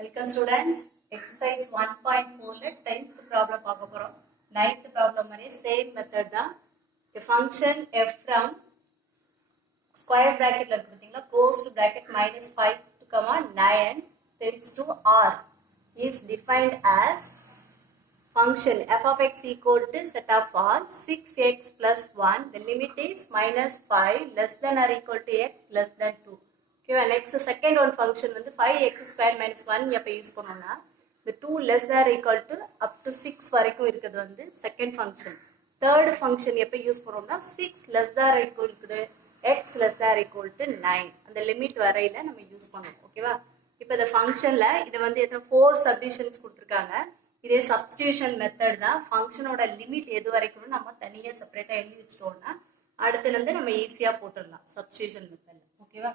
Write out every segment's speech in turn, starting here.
Welcome students. Exercise 1.4 ல 10th problem பார்க்க போறோம். 9th problem மாதிரி same method தான். A function f from square bracket ல இருக்கு பாத்தீங்களா, closed bracket minus 5 to 9 tends to r is defined as function f of x equal to set of r 6x plus 1. The limit is minus 5 less than or equal to x less than 2. Okay, next second one function வந்து 5x square minus 1 எப்போ use பண்ணோம்னா the 2 less than or equal to up to 6 வரைக்கும் இருக்குது வந்து second function. Third function எப்போ use பண்ணோம்னா 6 less than or equal to x less than or equal to 9 அந்த limit வரையில நம்ம யூஸ் பண்ணுவோம். ஓகேவா? இப்போ இந்த ஃபங்க்ஷன்ல இது வந்து எத்தனை 4 சப்டிவிஷன்ஸ் கொடுத்துருக்காங்க. இதே சப்ஸ்டியூஷன் மெத்தட் தான். ஃபங்க்ஷனோட லிமிட் எது வரைக்கும் நம்ம தனியாக செப்பரேட்டாக எழுதி வச்சிட்டோம்னா அடுத்துலேருந்து நம்ம ஈஸியாக போட்டுடலாம் சப்ஸ்டியூஷன் மெத்தட்ல. ஓகேவா?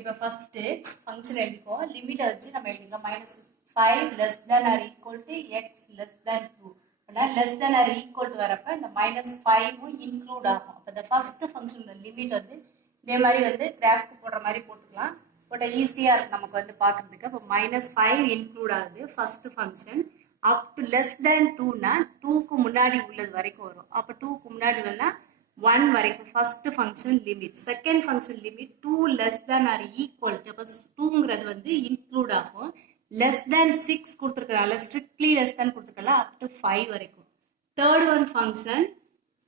இப்போ ஃபர்ஸ்ட் ஃபங்க்ஷன் எழுதிக்கோ. லிமிட்டை வச்சு நம்ம எழுதிக்கலாம். minus 5 less than or equal to x less than 2. அப்படின்னா less than or equal to வரப்ப இந்த -5 இன்க்ளூட் ஆகும். அப்போ இந்த ஃபர்ஸ்ட் ஃபங்க்ஷனோட லிமிட் வந்து இதே மாதிரி வந்து கிராஃப்க்கு போடுற மாதிரி போட்டுக்கலாம். போட்ட ஈஸியாக இருக்கு நமக்கு வந்து பார்க்கறதுக்கு. அப்போ -5 இன்க்ளூட் ஆகுது first function. Up to less than 2னா 2க்கு முன்னாடி உள்ளது வரைக்கும் வரும். அப்போ 2க்கு முன்னாடி இல்லைன்னா 1 வரைக்கும் first function limit. Second function limit 2 less than or equal to, அப்போ 2ங்கிறது வந்து இன்க்ளூட் ஆகும். லெஸ் தேன் 6 கொடுத்துருக்கனால ஸ்ட்ரிக்ட்லி லெஸ் தேன் கொடுத்துருக்கல அப் டு 5 வரைக்கும். Third one function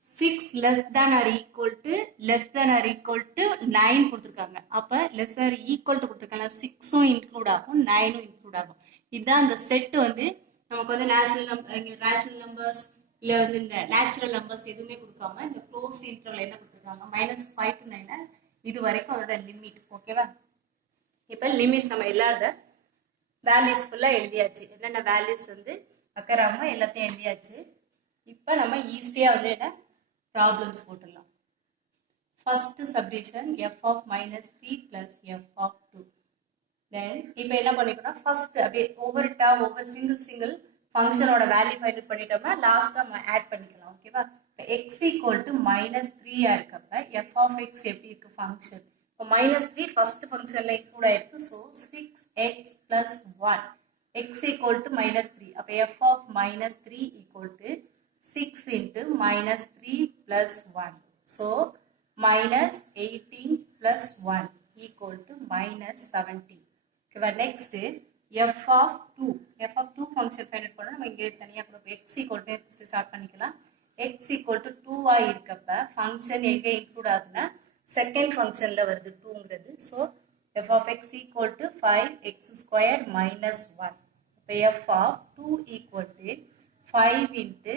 6 less than or equal to less than or equal to 9 கொடுத்துருக்காங்க. அப்போ less or equal to கொடுத்துருக்காங்க 6ம் இன்க்ளூட் ஆகும் 9ம் இன்க்ளூட் ஆகும். இதுதான் அந்த செட்டு வந்து நமக்கு வந்து ரேஷனல் நம்பர்ஸ் இல்லை வந்து இந்த நேச்சுரல் நம்பர்ஸ் எதுவுமே கொடுக்காம இந்த க்ளோஸ்ட் இன்டர்வல் என்ன கொடுத்துருக்காங்க -5 to 9 இது வரைக்கும் அதோட லிமிட். ஓகேவா? இப்போ லிமிட்ஸ் நம்ம இல்லாத வேல்யூஸ் ஃபுல்லாக எழுதியாச்சு. என்னென்ன வேல்யூஸ் வந்து அக்கறாம எல்லாத்தையும் எழுதியாச்சு. இப்போ நம்ம ஈஸியாக வந்து என்ன ப்ராப்ளம்ஸ் போட்டுடலாம். First subdivision f of -3 plus f of 2. தென் இப்போ என்ன பண்ணிக்கணும், ஃபர்ஸ்ட் அப்படியே ஒவ்வொரு டேர்ம் ஒவ்வொரு சிங்கிள் ஃபங்க்ஷனோட வேல்யூ ஃபைண்ட் அவுட் பண்ணிட்டோம்னா லாஸ்ட்டாக நம்ம ஆட் பண்ணிக்கலாம். ஓகேவா? இப்போ எக்ஸ் ஈக்குவல் டு -3 இருக்கப்ப எஃப் ஆஃப் எக்ஸ் எப்படி இருக்கு ஃபங்க்ஷன். இப்போ -3 ஃபர்ஸ்ட் ஃபங்க்ஷன்ல இன்க்ளூட் ஆயிருக்கு. So 6x plus 1 x equal to -3. அப்போ f of -3 equal to 6 into -3 plus 1. So -18 plus 1 equal to -17. ஓகேவா? Next f of 2 function find out பண்ணா நம்ம இங்கே தனியாக கொடுப்போம். x equal to next start பண்ணிக்கலாம். x equal to 2 இருக்கப்ப ஃபங்க்ஷன் எங்கே இன்க்ளூட் ஆகுதுன்னா செகண்ட் ஃபங்க்ஷன்ல வருது 2ங்கிறது. So f of x equal to 5x square minus 1. இப்போ f of 2 equal to 5 into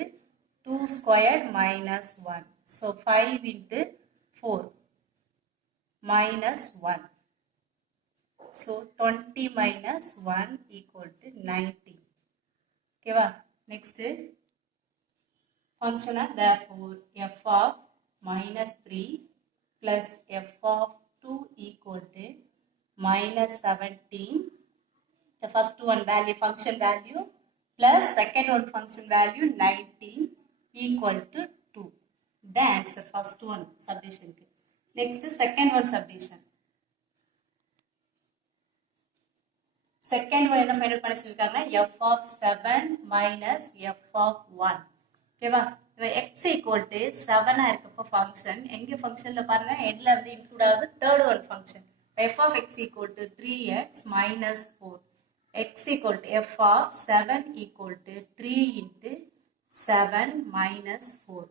2 square minus 1. So 5 into 4 minus 1. So 20 minus 1 equal to 90. Okay, next function therefore f of -3 plus f of 2 equal to -17. The first one value function value plus second one function value 19 equal to 2. The answer first one subdivision. Next second one subdivision. Second one என்ன find out பண்ணி சொல்லிருக்காங்க, f of 7 minus f of 1. ஓகேவா? இப்போ x equal to 7 இருக்கப்போ function எங்கே ஃபங்க்ஷன்ல பாருங்க எதுல இருந்து இன்க்ளூட் ஆகுது, third one function. f of x equal to 3x minus 4. x equal to f of 7 equal to 3 into 7 minus 4.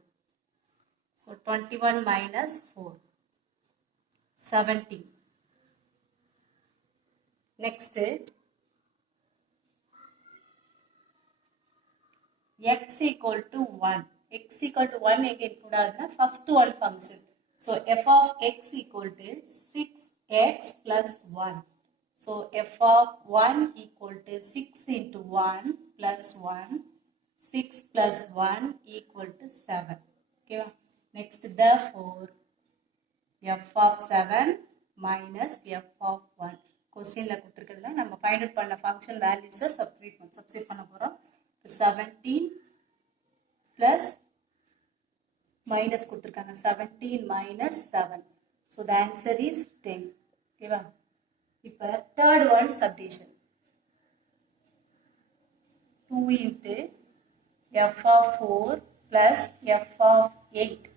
So 21 minus 4 17. Next x equal to 1. x equal to 1 again include ஆகுதுன்னா first one function. So f of x equal to 6x plus 1. So f of 1 equal to 6 into 1 plus 1. 6 plus 1 equal to 7. Okay. Next therefore f of 7 minus f of 1. கொஸ்டின்ல கொடுத்துருக்கிறதுல நம்ம find out பண்ண function வேல்யூஸை substitute பண்ண போகிறோம். 17 plus minus கொடுத்துருக்காங்க 17 minus 7. So the answer is 10. ஓகேவா? இப்போ third one subdivision. 2 into f of 4 plus f of 8.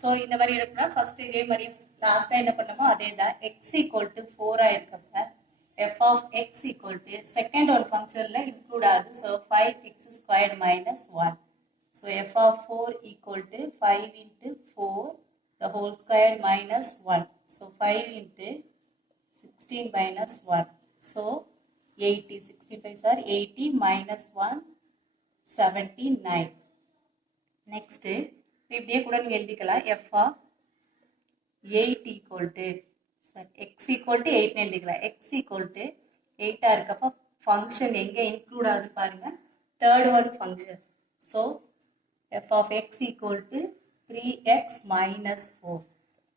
So இந்த மாதிரி இருக்குன்னா ஃபர்ஸ்ட் இதே மாதிரி லாஸ்ட்டாக என்ன பண்ணமோ அதே தான் எக்ஸ் ஈக்குவல் டு 4 இருக்கப்ப f of x equal to second ஒரு ஃபங்க்ஷனில் இன்க்ளூட் ஆகுது. So 5x squared minus 1. So f of 4 equal to 5 into 4 the whole square minus 1. So 5 into 16 minus 1. So 80. 65 are 80 minus 1 79. Next இப்படியே கூட நீங்க எழுதிக்கலாம் f of 8 equal to x equal to 8 னு எழுதிக்கலாம். x equal to 8 இருக்கப்ப function எங்க include ஆகுது பாருங்க, third one function. So f of x equal to 3x minus 4.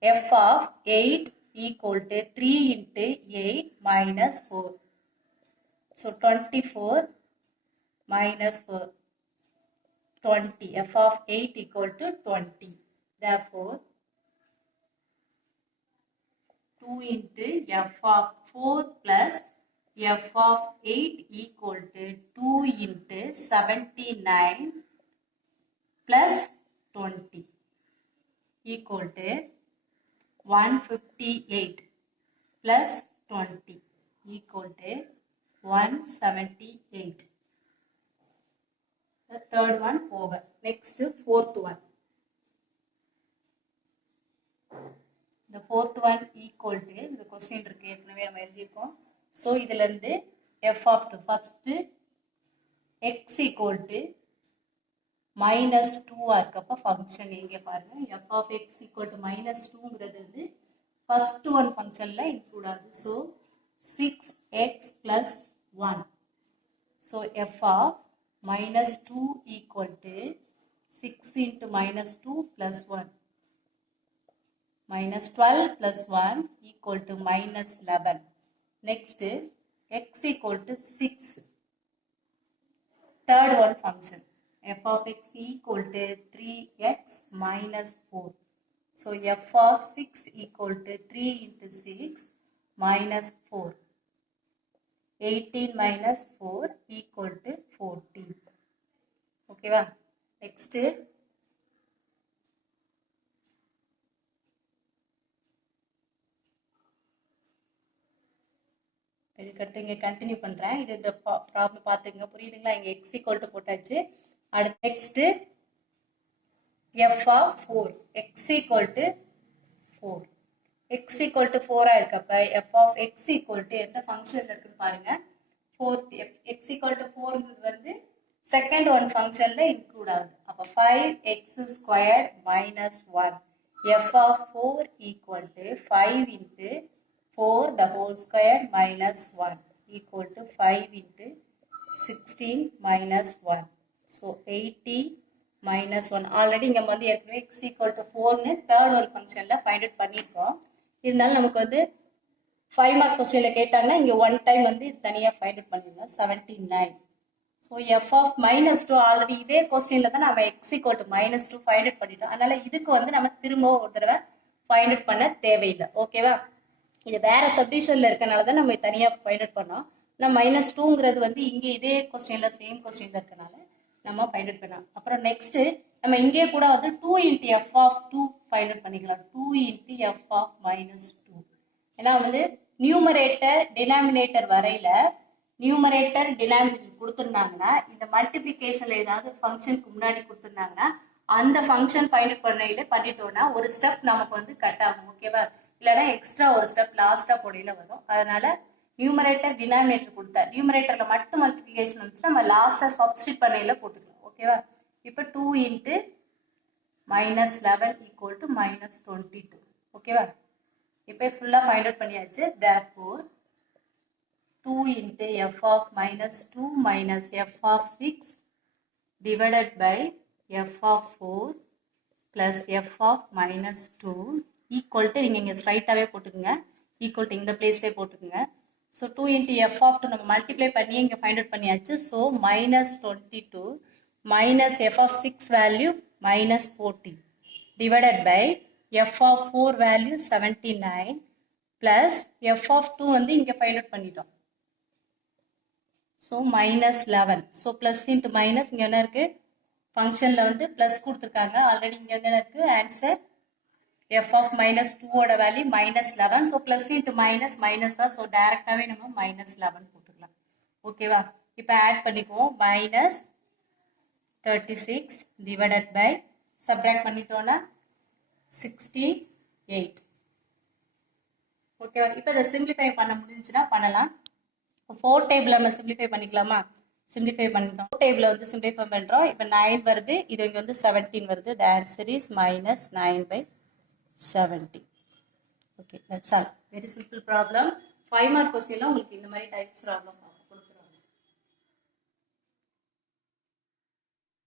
f of 8 equal to 3 into 8 minus 4. So 24 minus 4. 20. f of 8 equal to 20. Therefore, 2 into f of 4 plus f of 8 equal to 2 into 79 plus 20 equal to 158 plus 20 equal to 178. The third one over. Next, fourth one. The fourth one equal to the question இருக்கு ஏற்கனவே நம்ம எழுதியிருக்கோம். So இதுல இருந்து f of 2 first x equal to minus 2 இருக்கப்ப function எங்கே பாருங்க, f of x equal to minus 2ங்கிறது வந்து ஃபர்ஸ்ட் ஒன் ஃபங்க்ஷன்ல இன்க்ளூட் ஆகுது. So 6x plus 1. So f of minus 2 equal to 6 into minus 2 plus 1. Minus 12 plus 1 equal to minus 11. Next, x equal to 6. Third one function. f of x equal to 3x minus 4. So, f of 6 equal to 3 into 6 minus 4. 18 minus 4 equal to 14. Okay, va? Next, இதுக்கடுத்து இங்கே continue பண்ணுறேன். இது இந்த problem பார்த்துங்க, புரியுதுங்களா? இங்கே x equal to போட்டாச்சு. அடுத்து next f of 4. x equal to 4. x equal to 4 இருக்கப்ப f of x equal to எந்த ஃபங்க்ஷன் இருக்குன்னு பாருங்க, fourth. x equal to 4ங்கிறது வந்து செகண்ட் ஒன் ஃபங்க்ஷன்ல இன்க்ளூட் ஆகுது. அப்போ 5x squared minus 1. f of 4 equal to 5 into 4 the whole square minus 1 equal to 5 into 16 minus 1. So 80 minus 1. Already இங்கே வந்து ஏற்கனவே x equal to 4ன்னு தேர்ட் ஒரு ஃபங்க்ஷனில் ஃபைண்ட் அவுட் பண்ணியிருக்கோம். இருந்தாலும் நமக்கு வந்து 5 மார்க் கொஸ்டினில் கேட்டாங்கன்னா இங்கே ஒன் டைம் வந்து தனியாக ஃபைண்ட் அவுட் பண்ணிடலாம். 79. So f of minus 2 already இதே கொஸ்டினில் தான் நம்ம x equal to minus 2 find out பண்ணிட்டோம். அதனால இதுக்கு வந்து நம்ம திரும்ப ஒரு தடவை ஃபைண்ட் அவுட் பண்ண தேவையில்லை. ஓகேவா? இது வேற சப்டிஷன்ல இருக்கனால தான் நம்ம தனியாக ஃபைண்ட் அவுட் பண்ணோம். நம்ம -2ங்கிறது வந்து இங்கே இதே கொஸ்டின்ல சேம் கொஸ்டின்ல இருக்கனால நம்ம ஃபைண்ட் அவுட் பண்ணலாம். அப்புறம் நெக்ஸ்ட் நம்ம இங்கே கூட வந்து 2 into f of 2 find out பண்ணிக்கலாம். 2 into f of minus 2. ஏன்னா வந்து நியூமரேட்டர் டினாமினேட்டர் வரையில நியூமரேட்டர் டினாமினேட்டர் கொடுத்துருந்தாங்கன்னா, இந்த மல்டிப்ளிகேஷன்ல ஏதாவது ஃபங்க்ஷனுக்கு முன்னாடி கொடுத்துருந்தாங்கன்னா அந்த ஃபங்க்ஷன் ஃபைண்ட் அவுட் பண்ணிட்டோம்னா ஒரு ஸ்டெப் நமக்கு வந்து கட் ஆகும். ஓகேவா? இல்லைன்னா எக்ஸ்ட்ரா ஒரு ஸ்டெப் லாஸ்டா போடையில வரும். அதனால நியூமரேட்டர் டினாமினேட்டர் கொடுத்தா நியூமரேட்டர்ல மட்டும் மல்டிப்ளிகேஷன் வந்துச்சு, நம்ம லாஸ்டா சப்ஸ்டிட் பண்ணையில போட்டுக்கலாம். ஓகேவா? இப்போ 2 into minus 11 equal to minus 22. ஓகேவா? இப்போ ஃபுல்லா ஃபைண்ட் அவுட் பண்ணியாச்சு. therefore 2 into f of minus 2 minus f of 6 divided by f of 4 plus f of minus 2 equal to நீங்க இங்க ஸ்ட்ரைட்டாவே போட்டுக்கங்க. equal to இந்த பிளேஸ்லயே போட்டுக்கங்க. ஸோ 2 into f of 2 நம்ம மல்டிப்ளை பண்ணி இங்க ஃபைண்ட் அவுட் பண்ணியாச்சு. So minus 22 minus f of 6 value minus 40 divided by f of 4 value 79 plus f of 2 வந்து இங்க ஃபைண்ட் அவுட் பண்ணிட்டோம். So minus 11. So plus into minus இங்கே என்ன இருக்குது, ஃபங்க்ஷனில் வந்து ப்ளஸ் கொடுத்துருக்காங்க ஆல்ரெடி. இங்கே என்ன இருக்குது ஆன்சர், f of minus 2ஓட value minus 11. So plus into minus minus தான். ஸோ டேரெக்டாகவே நம்ம மைனஸ் 11 போட்டுக்கலாம். ஓகேவா? இப்போ ஆட் பண்ணிக்குவோம். மைனஸ் 36 டிவைடட் பை சப்ராக்ட் பண்ணிட்டோன்னா 68. ஓகேவா? இப்போ இதை சிம்பிளிஃபை பண்ண முடிஞ்சுன்னா பண்ணலாம். 4 டேபிள் நம்ம சிம்பிளிஃபை பண்ணிக்கலாமா? சிம்பிளிஃபை பண்ணிட்டோம். 4 டேபிள் வந்து சிம்பிளிஃபை பண்ணுறோம். இப்போ 9 வருது, இது இங்கே வந்து 17 வருது. The answer is minus 9/70. Okay, that's all. Very simple problem. 5 mark கொஸ்டின்ல உங்களுக்கு இந்த மாதிரி டைப்ஸ் ப்ராப்ளம்